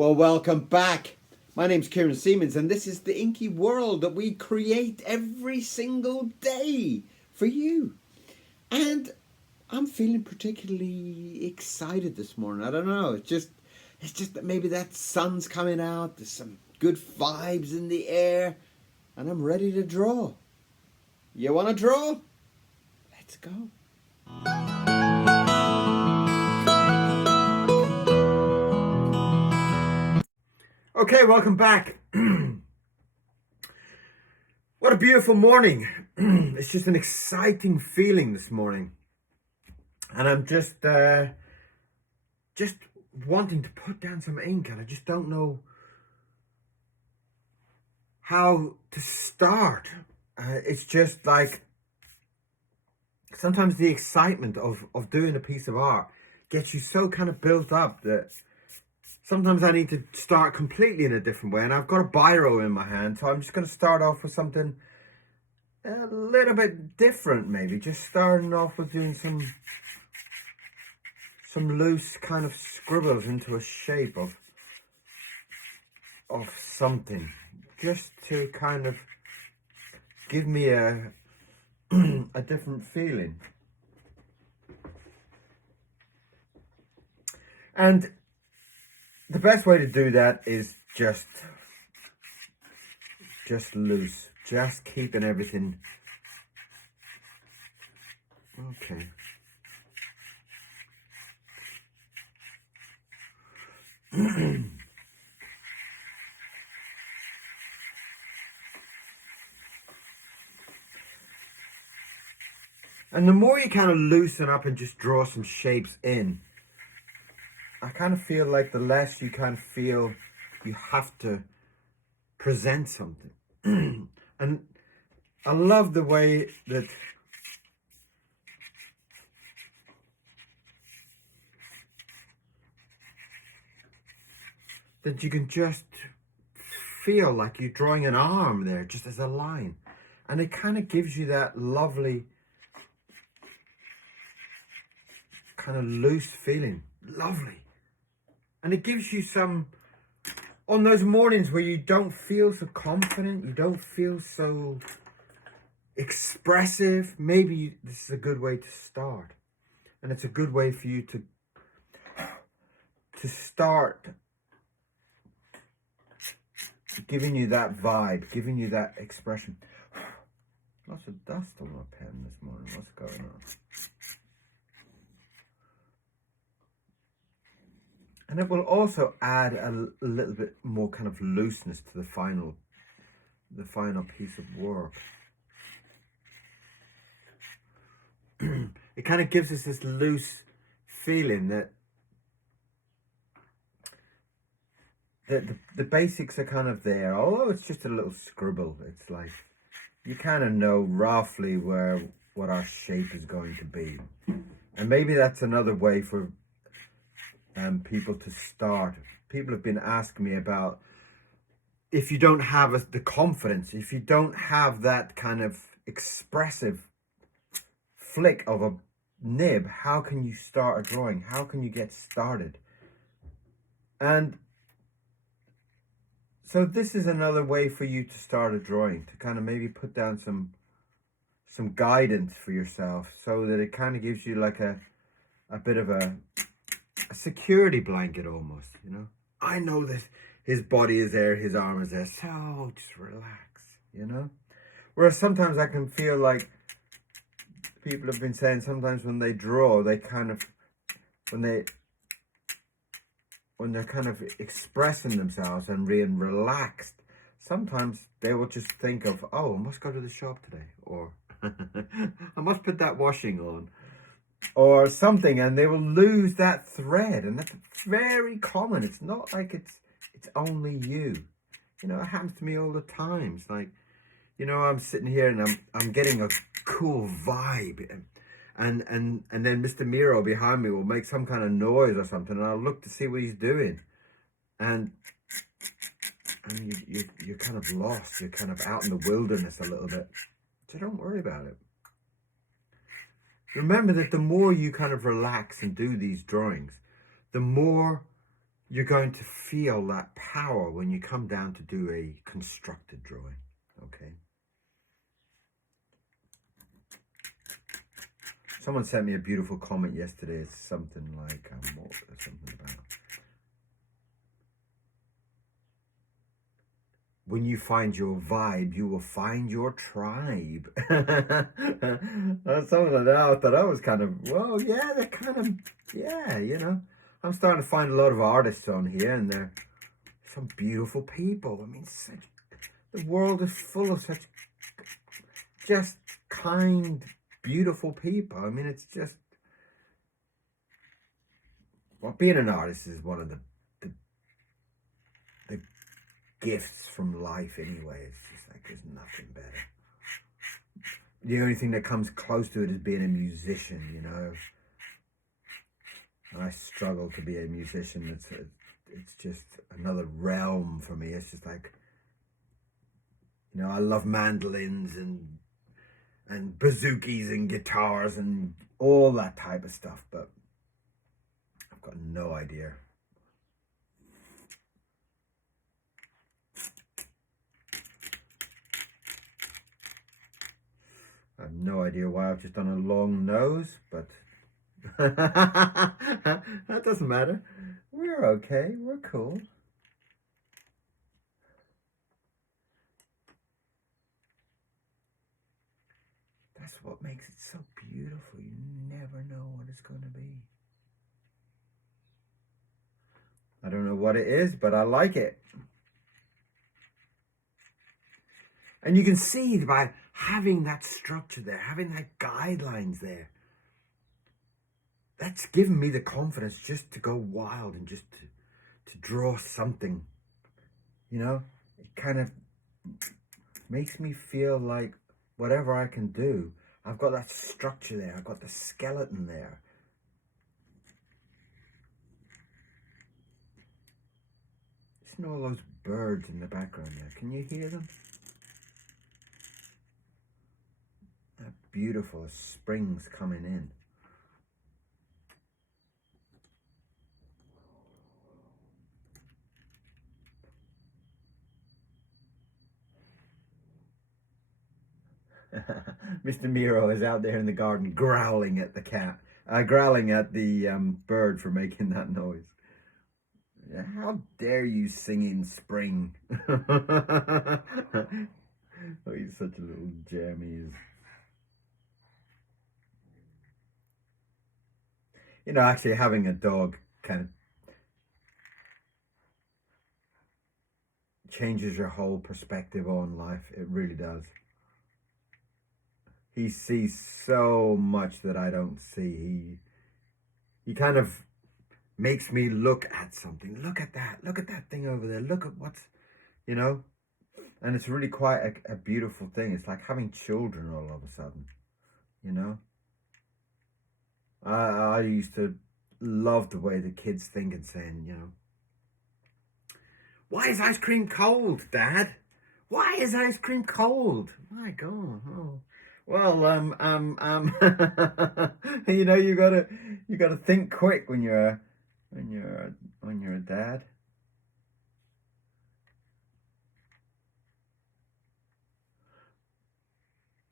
Well, welcome back. My name's Kieran Siemens, and this is the inky world that we create every single day for you. And I'm feeling particularly excited this morning. I don't know. It's just that maybe that sun's coming out. There's some good vibes in the air, and I'm ready to draw. You want to draw? Let's go. Okay, welcome back. What a beautiful morning. It's just an exciting feeling this morning. And I'm just wanting to put down some ink, and I just don't know how to start. It's just like sometimes the excitement of doing a piece of art gets you so kind of built up that sometimes I need to start completely in a different way. And I've got a biro in my hand, so I'm just going to start off with something a little bit different, maybe. Just starting off with doing some loose kind of scribbles into a shape of something, just to kind of give me a a different feeling. And the best way to do that is just loose, just keeping everything okay. And the more you kind of loosen up and just draw some shapes in, I kind of feel like the less you kind of feel you have to present something. And I love the way that you can just feel like you're drawing an arm there just as a line. And it kind of gives you that lovely kind of loose feeling. Lovely. And it gives you some, on those mornings where you don't feel so confident, you don't feel so expressive, maybe this is a good way to start. And it's a good way for you to start giving you that vibe, giving you that expression. Lots of dust on my pen this morning. What's going on? And it will also add a little bit more kind of looseness to the final piece of work. It kind of gives us this loose feeling that the basics are kind of there. Although it's just a little scribble, it's like you kind of know roughly what our shape is going to be. And maybe that's another way for people to start. People have been asking me about, if you don't have the confidence, if you don't have that kind of expressive flick of a nib, how can you start a drawing? How can you get started? And so this is another way for you to start a drawing, to kind of maybe put down some guidance for yourself, so that it kind of gives you like a bit of a security blanket almost, you know. I know that his body is there, his arm is there, so just relax, you know. Whereas sometimes I can feel like people have been saying sometimes when they draw, they kind of, when they're kind of expressing themselves and being relaxed, sometimes they will just think of, oh, I must go to the shop today, or I must put that washing on, or something, and they will lose that thread. And that's very common. It's not like it's only you. You know, it happens to me all the time. It's like, you know, I'm sitting here and I'm getting a cool vibe, and then Mr. Miro behind me will make some kind of noise or something, and I'll look to see what he's doing, and you're kind of lost. You're kind of out in the wilderness a little bit. So don't worry about it. Remember that the more you kind of relax and do these drawings, the more you're going to feel that power when you come down to do a constructed drawing, okay? Someone sent me a beautiful comment yesterday. It's something like, something about, when you find your vibe, you will find your tribe. Something like that. I thought that was kind of, well, yeah, they're kind of, yeah, you know. I'm starting to find a lot of artists on here, and they're some beautiful people. I mean, the world is full of such just kind, beautiful people. I mean, it's just, well, being an artist is one of the gifts from life anyway. It's just like there's nothing better. The only thing that comes close to it is being a musician, you know. I struggle to be a musician. It's just another realm for me. It's just like, you know, I love mandolins and bazookies and guitars and all that type of stuff, but I've got no idea. I have no idea why I've just done a long nose, but that doesn't matter. We're okay. We're cool. That's what makes it so beautiful. You never know what it's going to be. I don't know what it is, but I like it. And you can see by having that structure there, having that guidelines there, that's given me the confidence just to go wild and just to draw something. You know, it kind of makes me feel like whatever I can do, I've got that structure there, I've got the skeleton there. Listen to all those birds in the background there. Can you hear them? That beautiful spring's coming in. Mr. Miro is out there in the garden growling at the cat, growling at the bird for making that noise. How dare you sing in spring? Oh, he's such a little gem, he is. You know, actually having a dog kind of changes your whole perspective on life. It really does. He sees so much that I don't see. He kind of makes me look at something. Look at that thing over there. Look at what's, you know. And it's really quite a beautiful thing. It's like having children all of a sudden, you know. I used to love the way the kids think and saying, you know, why is ice cream cold, Dad? Why is ice cream cold? My God. Oh. Well, you know, you gotta think quick when you're a dad.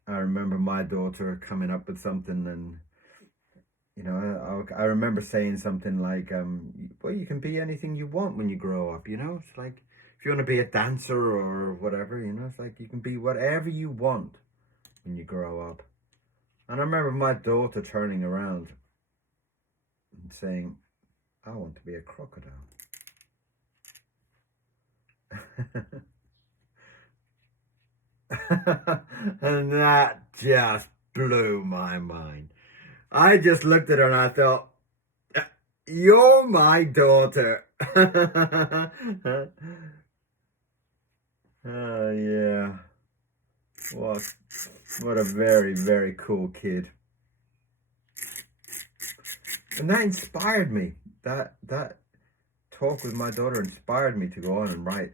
I remember my daughter coming up with something, and you know, I remember saying something like, well, you can be anything you want when you grow up, you know? It's like, if you want to be a dancer or whatever, you know, it's like you can be whatever you want when you grow up. And I remember my daughter turning around and saying, I want to be a crocodile. And that just blew my mind. I just looked at her and I thought, you're my daughter. Oh, yeah. What a very, very cool kid. And that inspired me. That talk with my daughter inspired me to go on and write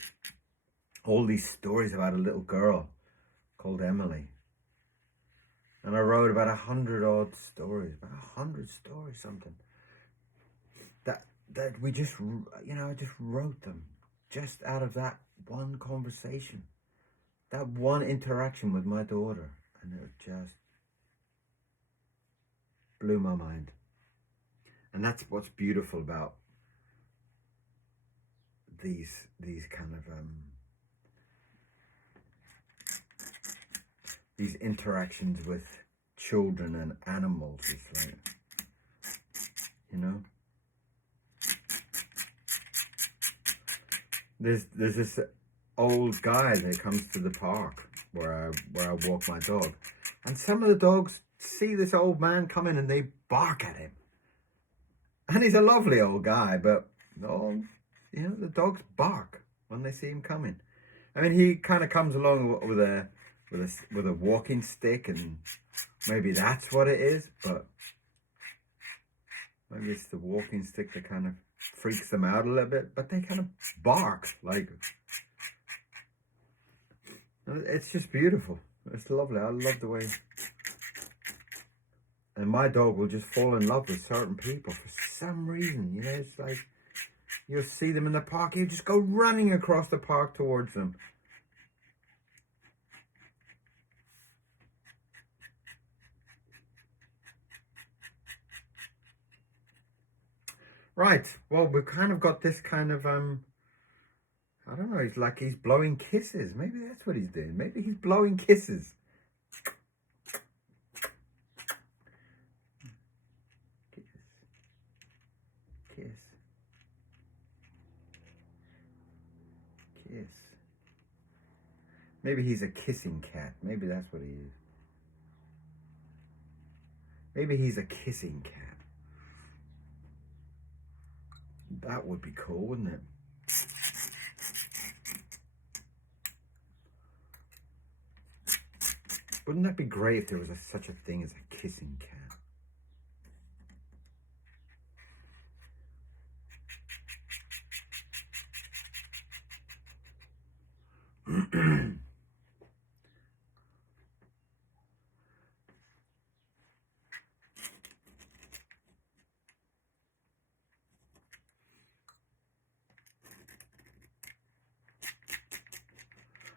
all these stories about a little girl called Emily. And I wrote about 100 odd stories, about 100 stories, something. that we just, I just wrote them just out of that one conversation, that one interaction with my daughter, and it just blew my mind. And that's what's beautiful about these kind of these interactions with children and animals. It's like, there's this old guy that comes to the park where I walk my dog, and some of the dogs see this old man coming and they bark at him. And he's a lovely old guy, but the dogs bark when they see him coming. I mean, he kind of comes along with a walking stick, and maybe that's what it is, but maybe it's the walking stick that kind of freaks them out a little bit, but they kind of bark. Like, it's just beautiful. It's lovely. I love the way. And my dog will just fall in love with certain people for some reason. It's like, you'll see them in the park, you just go running across the park towards them. Right, well, we've kind of got this kind of, I don't know, it's like he's blowing kisses. Maybe that's what he's doing. Maybe he's blowing kisses. Kiss. Kiss. Maybe he's a kissing cat. Maybe that's what he is. Maybe he's a kissing cat. That would be cool, wouldn't it? Wouldn't that be great if there was such a thing as a kissing cat?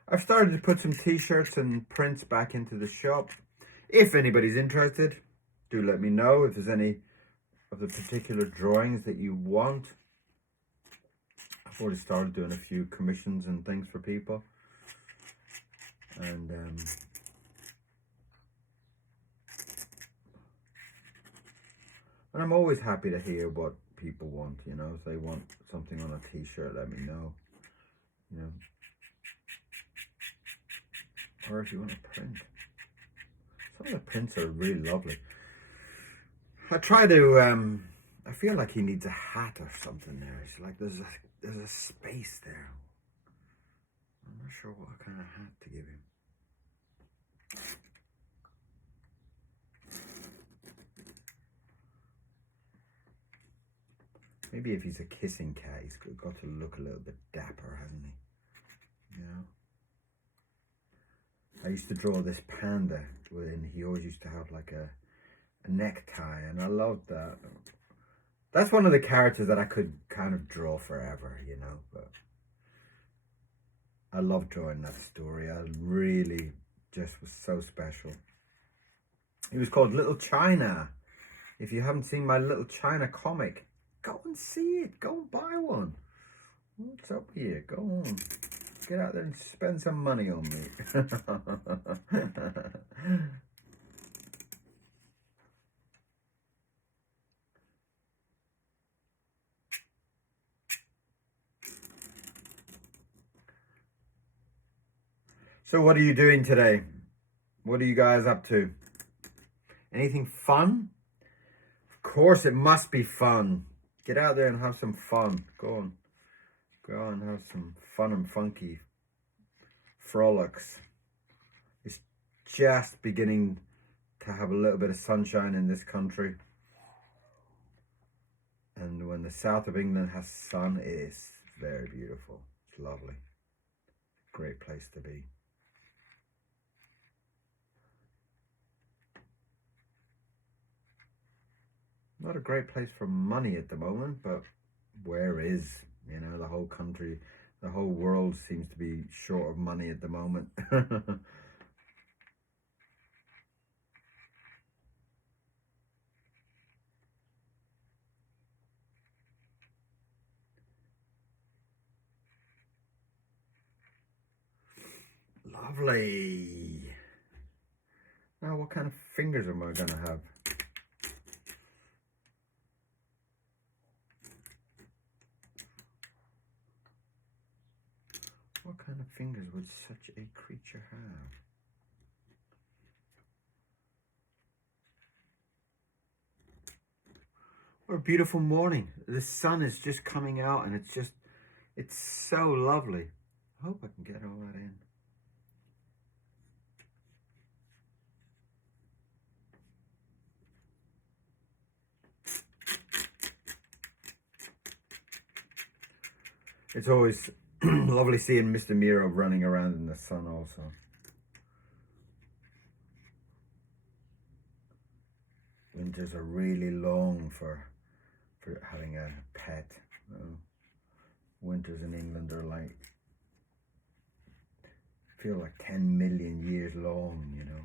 I've started to put some t-shirts and prints back into the shop. If anybody's interested, do let me know if there's any of the particular drawings that you want. I've already started doing a few commissions and things for people. And I'm always happy to hear what people want, if they want something on a t-shirt, let me know, or if you want a print. Some of the prints are really lovely. I try to, I feel like he needs a hat or something there. It's like there's a space there. I'm not sure what kind of hat to give him. Maybe if he's a kissing cat, he's got to look a little bit dapper, hasn't he? I used to draw this panda, and he always used to have like a necktie, and I loved that. That's one of the characters that I could kind of draw forever, but I love drawing that story. I really just was so special. It was called Little China. If you haven't seen my Little China comic, go and see it. Go and buy one. What's up with you? Go on. Get out there and spend some money on me. So what are you doing today? What are you guys up to? Anything fun? Of course it must be fun. Get out there and have some fun. Go on. Go on and have some fun and funky frolics. It's just beginning to have a little bit of sunshine in this country. And when the south of England has sun, it is very beautiful. It's lovely. Great place to be. Not a great place for money at the moment, but where is, you know, the whole country, the whole world seems to be short of money at the moment. Lovely. Now, what kind of fingers am I going to have? What kind of fingers would such a creature have? What a beautiful morning. The sun is just coming out and it's so lovely. I hope I can get all that in. It's always lovely seeing Mr. Miro running around in the sun also. Winters are really long for having a pet. Winters in England are like, feel like 10 million years long, you know.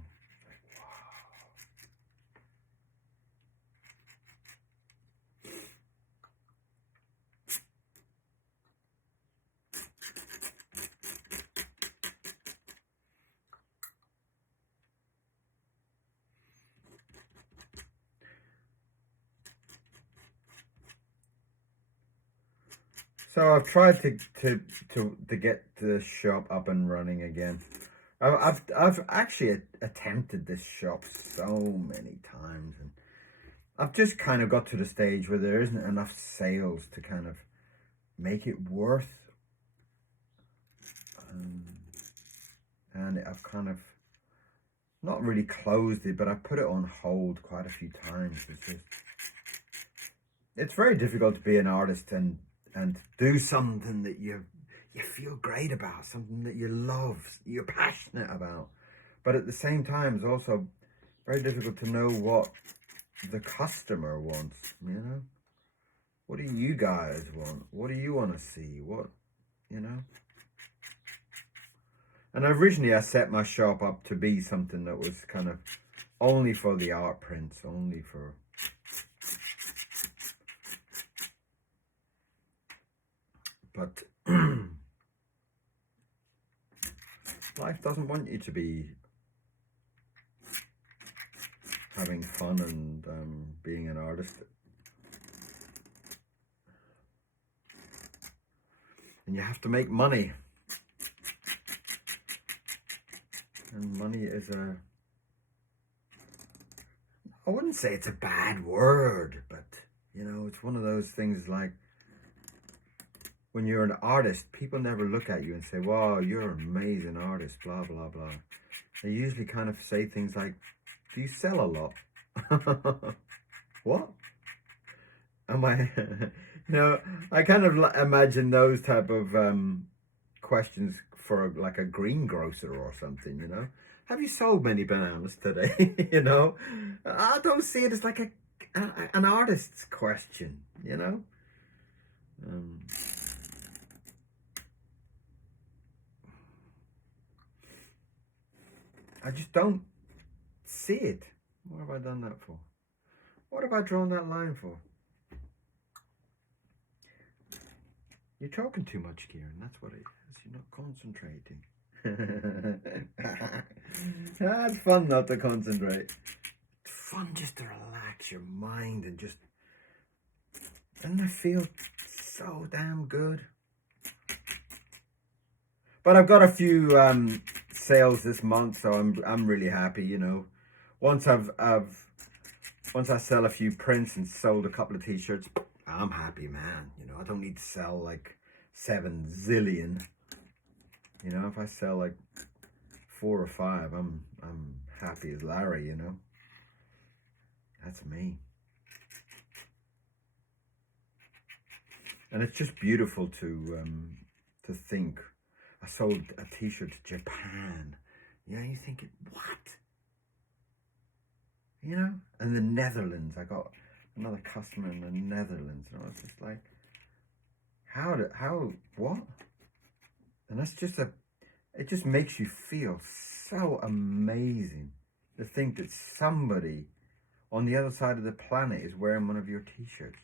So I've tried to get the shop up and running again. I've actually attempted this shop so many times, and I've just kind of got to the stage where there isn't enough sales to kind of make it worth. And I've kind of not really closed it, but I've put it on hold quite a few times. It's very difficult to be an artist and do something that you feel great about, something that you love, you're passionate about. But at the same time, it's also very difficult to know what the customer wants, you know? What do you guys want? What do you want to see? What, you know? And originally I set my shop up to be something that was kind of only for the art prints, only for... But life doesn't want you to be having fun and being an artist. And you have to make money. And money is I wouldn't say it's a bad word, but, you know, it's one of those things like, when you're an artist, people never look at you and say, wow, you're an amazing artist, blah, blah, blah. They usually kind of say things like, do you sell a lot? What? Am I, I kind of imagine those type of questions for like a greengrocer or something, you know? Have you sold many bananas today? You know? I don't see it as like an artist's question, you know? I just don't see it. What have I done that for? What have I drawn that line for? You're talking too much, Kieran. That's what it is. You're not concentrating. It's fun not to concentrate. It's fun just to relax your mind and just... Doesn't it feel so damn good? But I've got a few sales this month, so I'm really happy. You know, once once I sell a few prints and sold a couple of t-shirts, I'm happy, man. You know, I don't need to sell like 7 zillion. You know, if I sell like 4 or 5, I'm happy as Larry. You know, that's me. And it's just beautiful to think. I sold a t-shirt to Japan. You know, you thinking, what? You know? And the Netherlands, I got another customer in the Netherlands. And I was just like, what? And that's just it just makes you feel so amazing to think that somebody on the other side of the planet is wearing one of your t-shirts.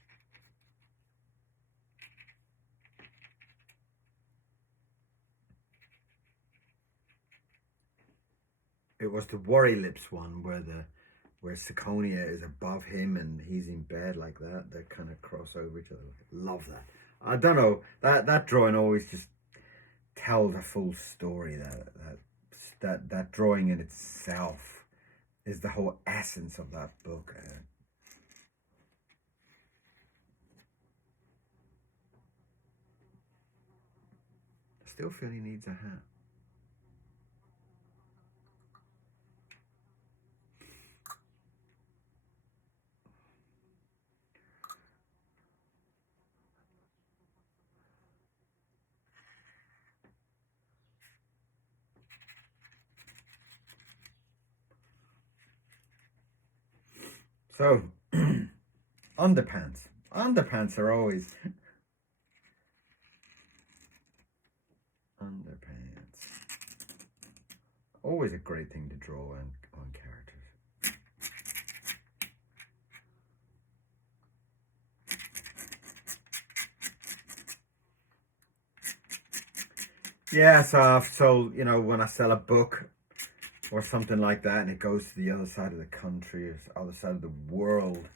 It was the Worry Lips one where Siconia is above him and he's in bed like that. They kind of cross over each other. Love that. I don't know, that drawing always just tells a full story. That drawing in itself is the whole essence of that book. I still feel he needs a hat. So, underpants. Underpants are always underpants. Always a great thing to draw on characters. Yeah, so you know, when I sell a book or something like that, and it goes to the other side of the country or other side of the world.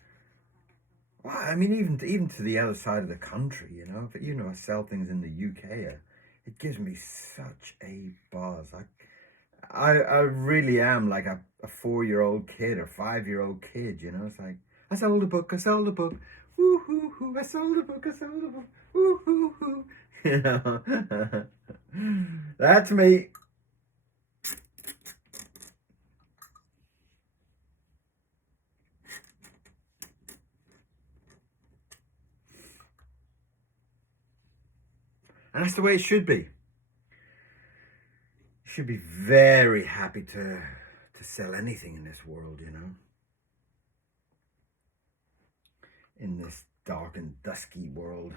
Well, I mean, even to the other side of the country, you know. But you know, I sell things in the UK. It gives me such a buzz. I really am like a 4-year-old kid or 5-year-old kid. You know, it's like I sold a book. I sold a book. Woo hoo hoo! I sold a book. I sold a book. Woo hoo hoo! You know, that's me. And that's the way it should be. You should be very happy to sell anything in this world, you know. In this dark and dusky world.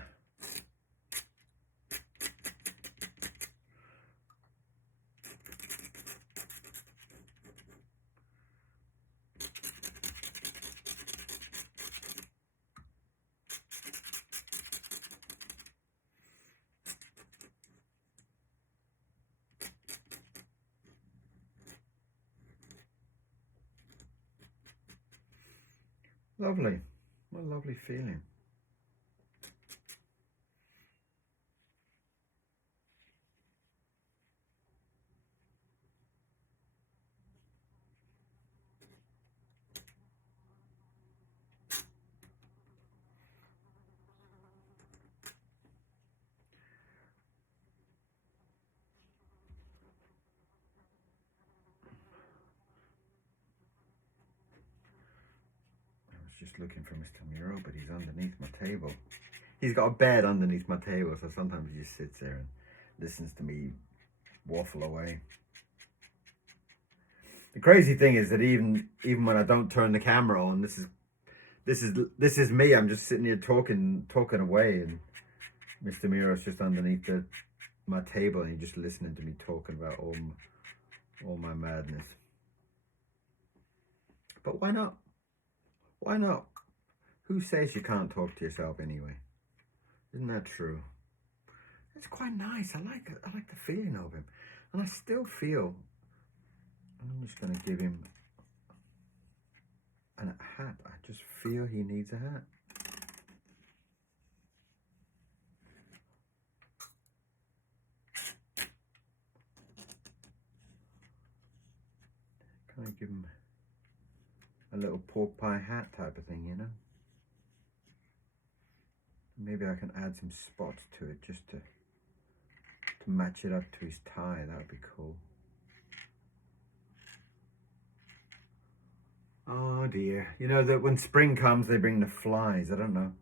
Lovely. What a lovely feeling. I was just looking for Mr. Muro, but he's underneath my table. He's got a bed underneath my table, so sometimes he just sits there and listens to me waffle away. The crazy thing is that even when I don't turn the camera on, this is me. I'm just sitting here talking away, and Mr. Miro's just underneath my table, and he's just listening to me talking about all my madness. But why not? Why not? Who says you can't talk to yourself anyway? Isn't that true? It's quite nice. I like the feeling of him, and I still feel. I'm just gonna give him a hat. I just feel he needs a hat. Can I give him a little pork pie hat type of thing, you know? Maybe I can add some spots to it just to match it up to his tie. That would be cool. Oh dear. You know that when spring comes, they bring the flies. I don't know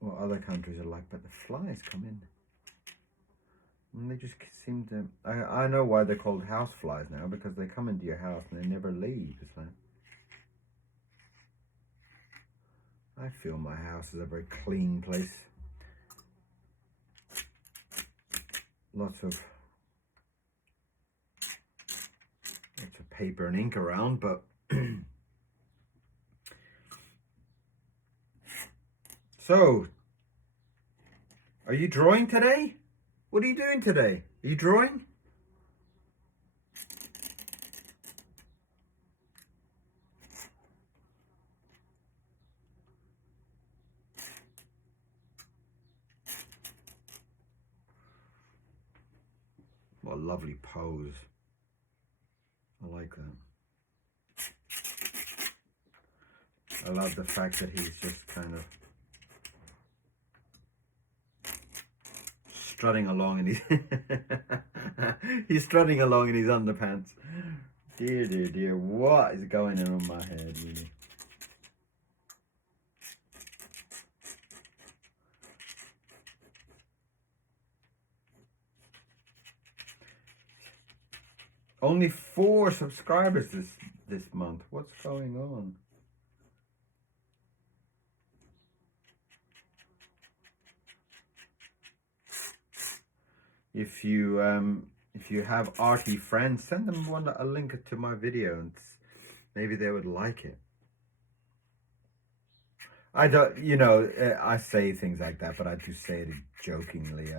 what other countries are like, but the flies come in. And they just seem to... I know why they're called house flies now, because they come into your house and they never leave. It's like... I feel my house is a very clean place. lots of paper and ink around, but so, are you drawing today? What are you doing today? Are you drawing? What a lovely pose. I like that. I love the fact that he's just kind of strutting along in his he's strutting along in his underpants. Dear, dear, dear, what is going on my head, really? Only 4 subscribers this month. What's going on? If you have arty friends, send them a link to my video, and maybe they would like it. I don't, I say things like that, but I do say it jokingly.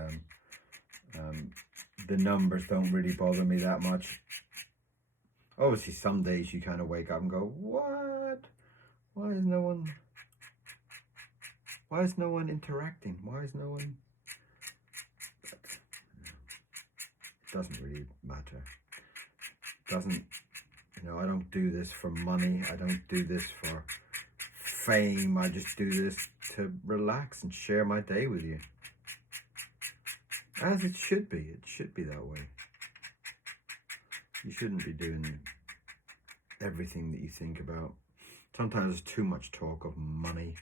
The numbers don't really bother me that much. Obviously, some days you kind of wake up and go, "What? Why is no one interacting? Why is no one?" Doesn't really matter. Doesn't, I don't do this for money. I don't do this for fame. I just do this to relax and share my day with you. As it should be. It should be that way. You shouldn't be doing everything that you think about. Sometimes there's too much talk of money.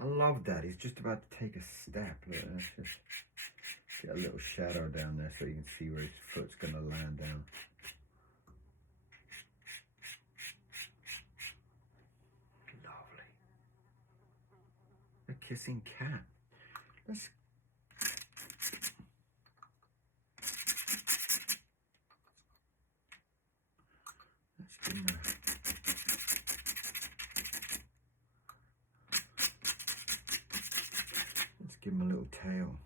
I love that. He's just about to take a step. Look, let's just get a little shadow down there so you can see where his foot's going to land down. Lovely. A kissing cat. Let's give him a little tail.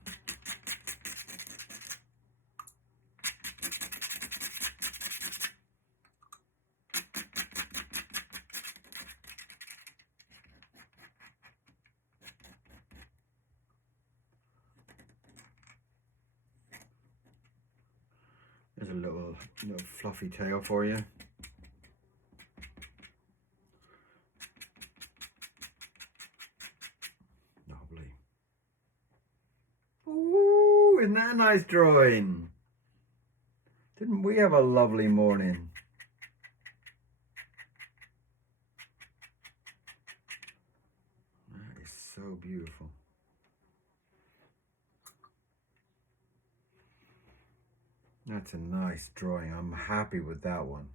There's a little fluffy tail for you. Lovely. Ooh, isn't that a nice drawing? Didn't we have a lovely morning? That is so beautiful. That's a nice drawing. I'm happy with that one.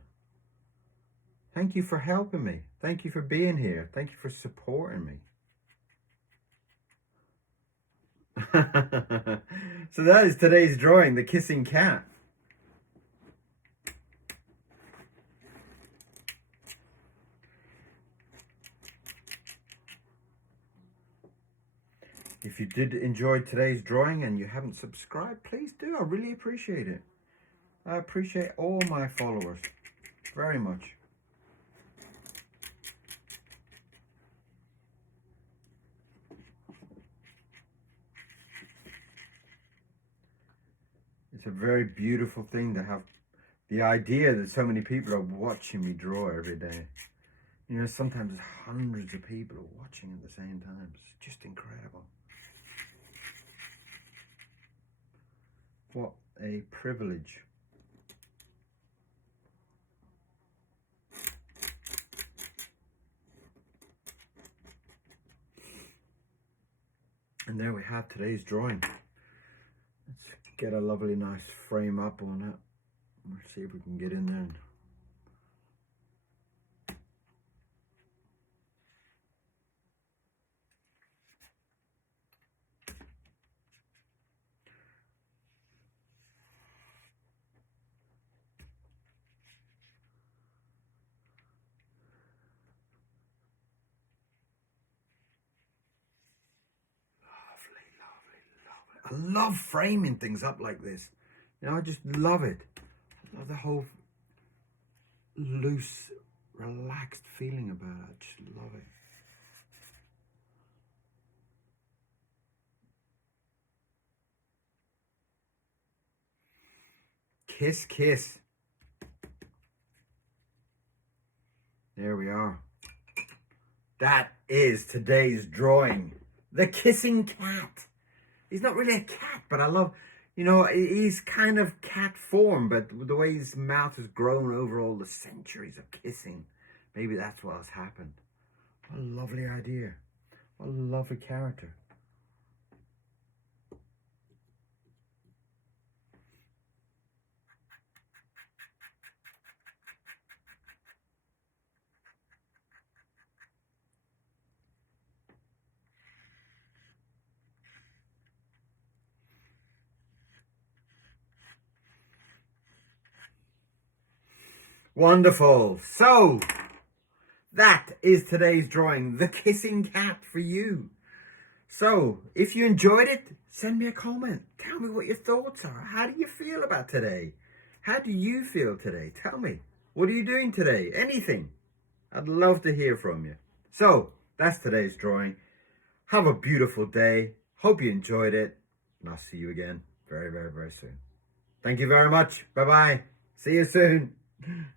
Thank you for helping me. Thank you for being here. Thank you for supporting me. So that is today's drawing, the kissing cat. If you did enjoy today's drawing and you haven't subscribed, please do. I really appreciate it. I appreciate all my followers very much. It's a very beautiful thing to have the idea that so many people are watching me draw every day. Sometimes hundreds of people are watching at the same time. It's just incredible. What a privilege. And there we have today's drawing. Let's get a lovely nice frame up on it. Let's see if we can get in there. I love framing things up like this. You know, I just love it. I love the whole loose, relaxed feeling about it. I just love it. Kiss, kiss. There we are. That is today's drawing. The kissing cat. He's not really a cat, but I love, you know, he's kind of cat form, but the way his mouth has grown over all the centuries of kissing, maybe that's what has happened. What a lovely idea. What a lovely character. Wonderful. So, that is today's drawing, the kissing cat for you. So, if you enjoyed it, send me a comment. Tell me what your thoughts are. How do you feel about today? How do you feel today? Tell me. What are you doing today? Anything. I'd love to hear from you. So, that's today's drawing. Have a beautiful day. Hope you enjoyed it. And I'll see you again very, very, very soon. Thank you very much. Bye-bye. See you soon.